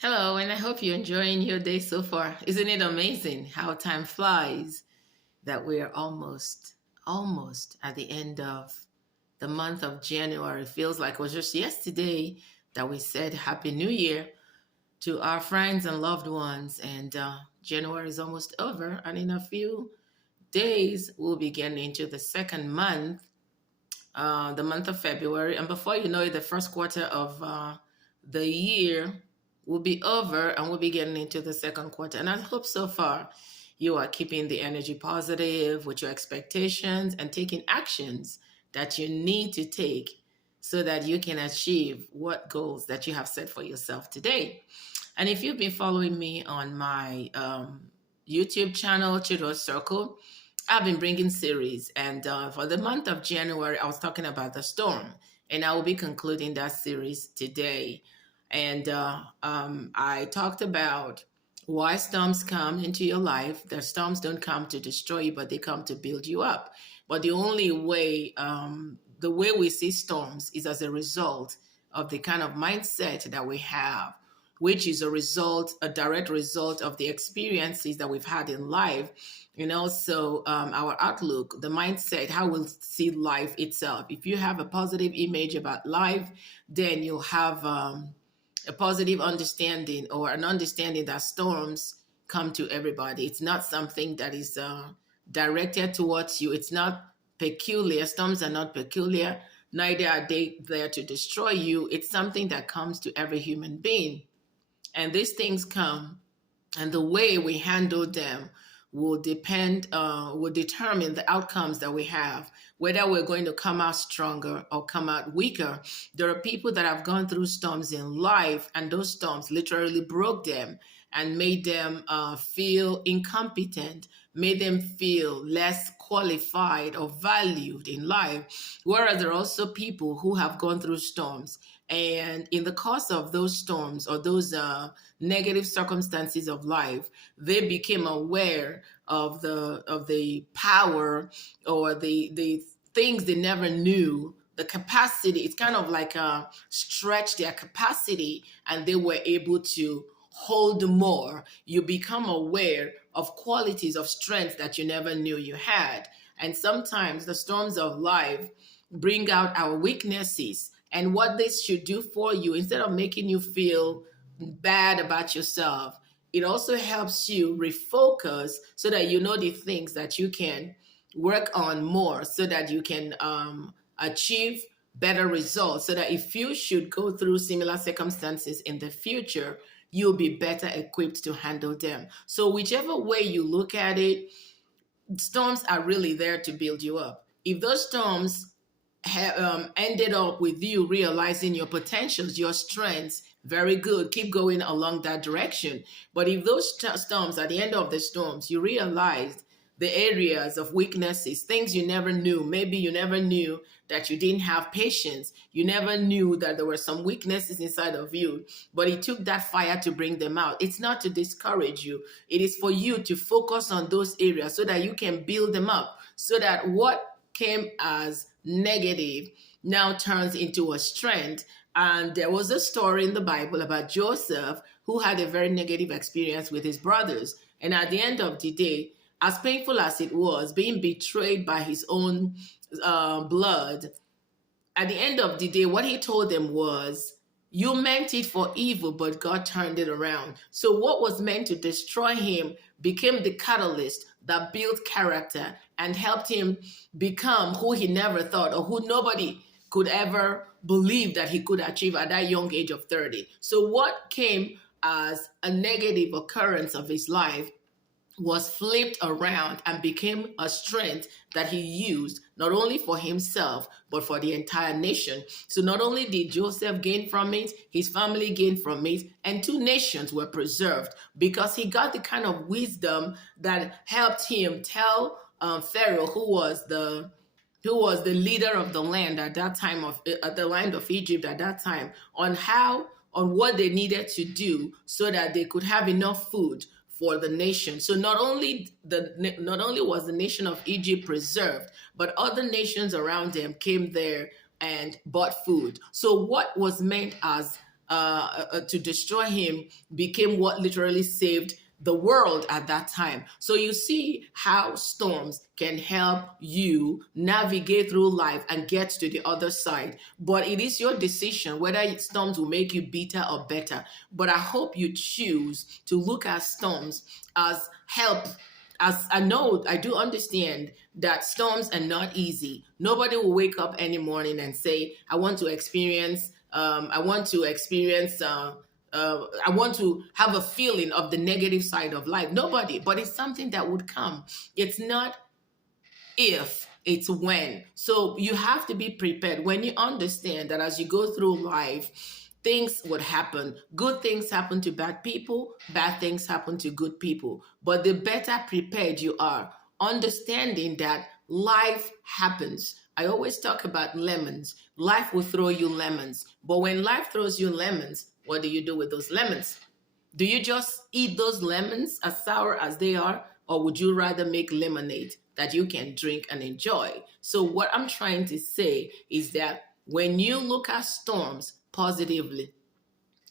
Hello, and I hope you're enjoying your day so far. Isn't it amazing how time flies that we're almost at the end of the month of January? Feels like it was just yesterday that we said Happy New Year to our friends and loved ones, and January is almost over, and in a few days we'll be getting into the second month, the month of February, and before you know it, the first quarter of the year will be over and we'll be getting into the second quarter. And I hope so far you are keeping the energy positive with your expectations and taking actions that you need to take so that you can achieve what goals that you have set for yourself today. And if you've been following me on my YouTube channel, Chidro Circle, I've been bringing series. And for the month of January, I was talking about the storm. And I will be concluding that series today. And I talked about why storms come into your life. The storms don't come to destroy you, but they come to build you up. But the only way, the way we see storms is as a result of the kind of mindset that we have, which is a direct result of the experiences that we've had in life. So our outlook, the mindset, how we'll see life itself. If you have a positive image about life, then you'll have a positive understanding, or an understanding that storms come to everybody. It's not something that is directed towards you. It's not peculiar. Storms are not peculiar. Neither are they there to destroy you. It's something that comes to every human being. And these things come, and the way we handle them will determine the outcomes that we have, whether we're going to come out stronger or come out weaker. There are people that have gone through storms in life, and those storms literally broke them and made them feel incompetent, made them feel less qualified or valued in life. Whereas there are also people who have gone through storms, and in the course of those storms or those negative circumstances of life, they became aware of the power or the things they never knew, the capacity. It's kind of like stretch their capacity, and they were able to hold more. You become aware of qualities of strength that you never knew you had. And sometimes the storms of life bring out our weaknesses. And what this should do for you, instead of making you feel bad about yourself, it also helps you refocus so that you know the things that you can work on more, so that you can achieve better results, so that if you should go through similar circumstances in the future, you'll be better equipped to handle them. So whichever way you look at it, storms are really there to build you up. If those storms have ended up with you realizing your potentials, your strengths, very good, keep going along that direction. But if those storms, at the end of the storms, you realize the areas of weaknesses, things you never knew, maybe you never knew that you didn't have patience, you never knew that there were some weaknesses inside of you, but it took that fire to bring them out. It's not to discourage you, it is for you to focus on those areas so that you can build them up, so that what came as negative now turns into a strength. And there was a story in the Bible about Joseph, who had a very negative experience with his brothers. And at the end of the day, as painful as it was, being betrayed by his own blood, at the end of the day, what he told them was, you meant it for evil, but God turned it around. So what was meant to destroy him became the catalyst that built character and helped him become who he never thought, or who nobody could ever believe that he could achieve at that young age of 30. So what came as a negative occurrence of his life was flipped around and became a strength that he used not only for himself, but for the entire nation. So not only did Joseph gain from it, his family gained from it, and two nations were preserved because he got the kind of wisdom that helped him tell Pharaoh, who was the leader of the land at that time, of the land of Egypt at that time, on what they needed to do so that they could have enough food for the nation. So not only was the nation of Egypt preserved, but other nations around them came there and bought food. So what was meant as to destroy him became what literally saved the world at that time. So you see how storms can help you navigate through life and get to the other side. But it is your decision whether storms will make you bitter or better. But I hope you choose to look at storms as help. As I know, I do understand that storms are not easy. Nobody will wake up any morning and say, I want to experience, I want to experience, I want to have a feeling of the negative side of life. Nobody, but it's something that would come. It's not if, it's when. So you have to be prepared when you understand that as you go through life, things would happen. Good things happen to bad people, bad things happen to good people. But the better prepared you are, understanding that life happens. I always talk about lemons. Life will throw you lemons. But when life throws you lemons, what do you do with those lemons? Do you just eat those lemons as sour as they are? Or would you rather make lemonade that you can drink and enjoy? So what I'm trying to say is that when you look at storms positively,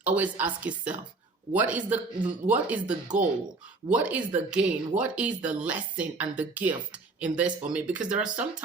always ask yourself, what is the goal? What is the gain? What is the lesson and the gift in this for me? Because there are some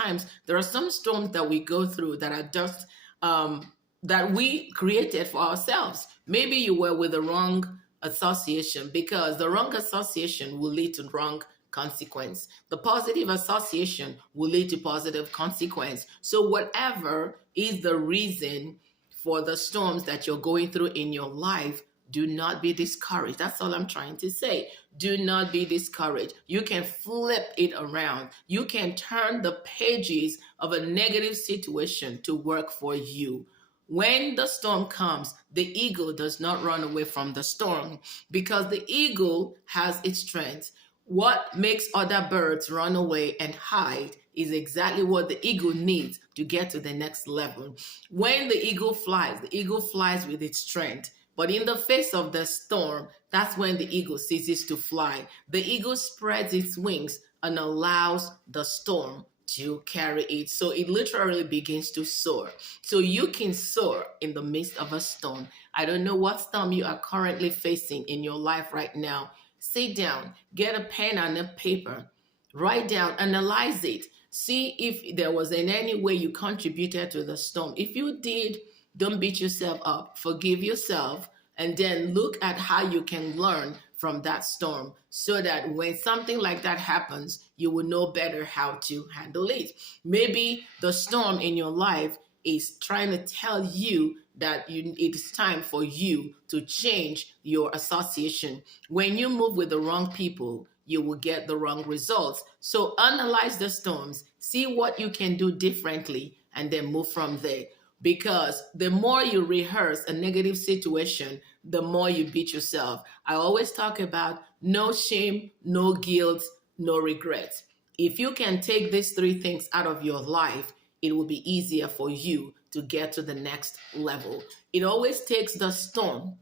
storms that we go through that are just that we created for ourselves. Maybe you were with the wrong association, because the wrong association will lead to wrong consequence. The positive association will lead to positive consequence. So whatever is the reason for the storms that you're going through in your life, do not be discouraged. That's all I'm trying to say. Do not be discouraged. You can flip it around. You can turn the pages of a negative situation to work for you. When the storm comes, the eagle does not run away from the storm, because the eagle has its strength. What makes other birds run away and hide is exactly what the eagle needs to get to the next level. When the eagle flies with its strength. But in the face of the storm, that's when the eagle ceases to fly. The eagle spreads its wings and allows the storm to carry it. So it literally begins to soar. So you can soar in the midst of a storm. I don't know what storm you are currently facing in your life right now. Sit down, get a pen and a paper, write down, analyze it. See if there was in any way you contributed to the storm. If you did, don't beat yourself up. Forgive yourself, and then look at how you can learn from that storm, so that when something like that happens, you will know better how to handle it. Maybe the storm in your life is trying to tell you that it's time for you to change your association. When you move with the wrong people, you will get the wrong results. So analyze the storms, see what you can do differently, and then move from there. Because the more you rehearse a negative situation, the more you beat yourself. I always talk about no shame, no guilt, no regret. If you can take these three things out of your life, it will be easier for you to get to the next level. It always takes the storm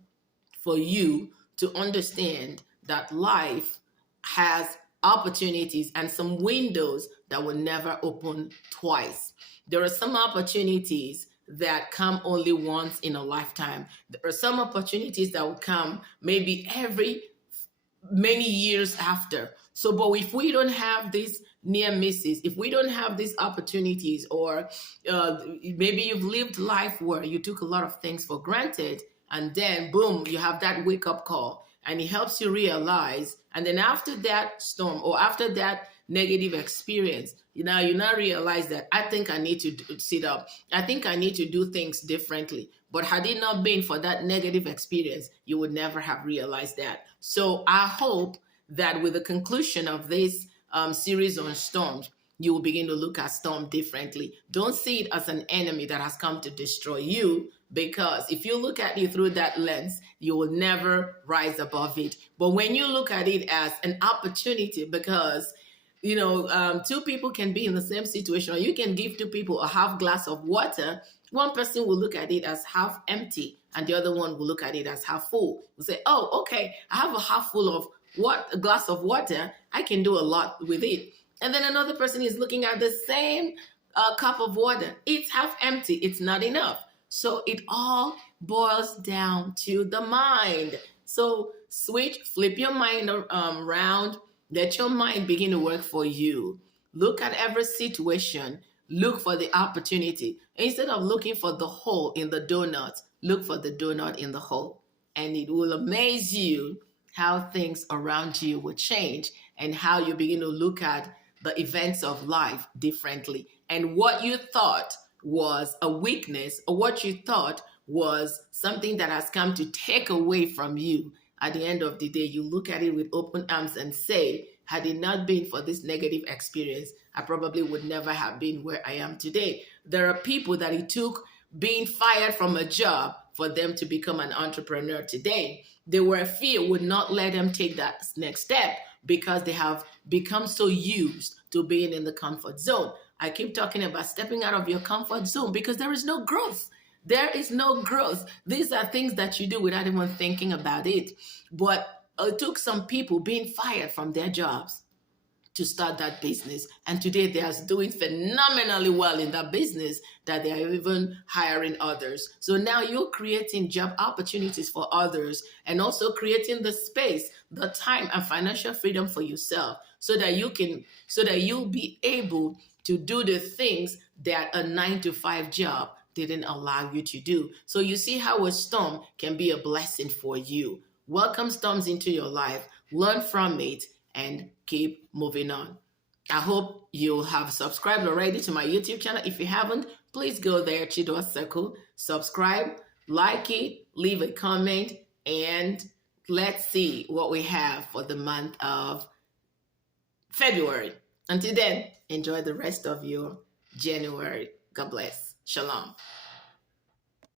for you to understand that life has opportunities and some windows that will never open twice. There are some opportunities that come only once in a lifetime. There are some opportunities that will come maybe every many years after. So, but if we don't have these near misses, if we don't have these opportunities, or maybe you've lived life where you took a lot of things for granted, and then boom, you have that wake up call, and it helps you realize. And then after that storm, or after that negative experience, you now realize that I think I need to sit up. I think I need to do things differently. But had it not been for that negative experience, you would never have realized that. So I hope that with the conclusion of this series on storms, you will begin to look at storm differently. Don't see it as an enemy that has come to destroy you, because if you look at it through that lens, you will never rise above it. But when you look at it as an opportunity, because two people can be in the same situation, or you can give two people a half glass of water. One person will look at it as half empty, and the other one will look at it as half full. Will say, oh, okay, I have a half full of a glass of water. I can do a lot with it. And then another person is looking at the same cup of water. It's half empty. It's not enough. So it all boils down to the mind. So flip your mind around. Let your mind begin to work for you. Look at every situation. Look for the opportunity. Instead of looking for the hole in the donut, look for the donut in the hole. And it will amaze you how things around you will change and how you begin to look at the events of life differently. And what you thought was a weakness, or what you thought was something that has come to take away from you, at the end of the day, you look at it with open arms and say, had it not been for this negative experience, I probably would never have been where I am today. There are people that it took being fired from a job for them to become an entrepreneur today. They were fear would not let them take that next step because they have become so used to being in the comfort zone. I keep talking about stepping out of your comfort zone because there is no growth. There is no growth. These are things that you do without even thinking about it. But it took some people being fired from their jobs to start that business. And today they are doing phenomenally well in that business that they are even hiring others. So now you're creating job opportunities for others and also creating the space, the time and financial freedom for yourself so that you'll be able to do the things that a 9 to 5 job didn't allow you to do. So you see how a storm can be a blessing for you. Welcome storms into your life, learn from it, and keep moving on. I hope you have subscribed already to my YouTube channel. If you haven't, please go there, Chidwa Circle, subscribe, like it, leave a comment, and let's see what we have for the month of February. Until then, enjoy the rest of your January. God bless. Shalom.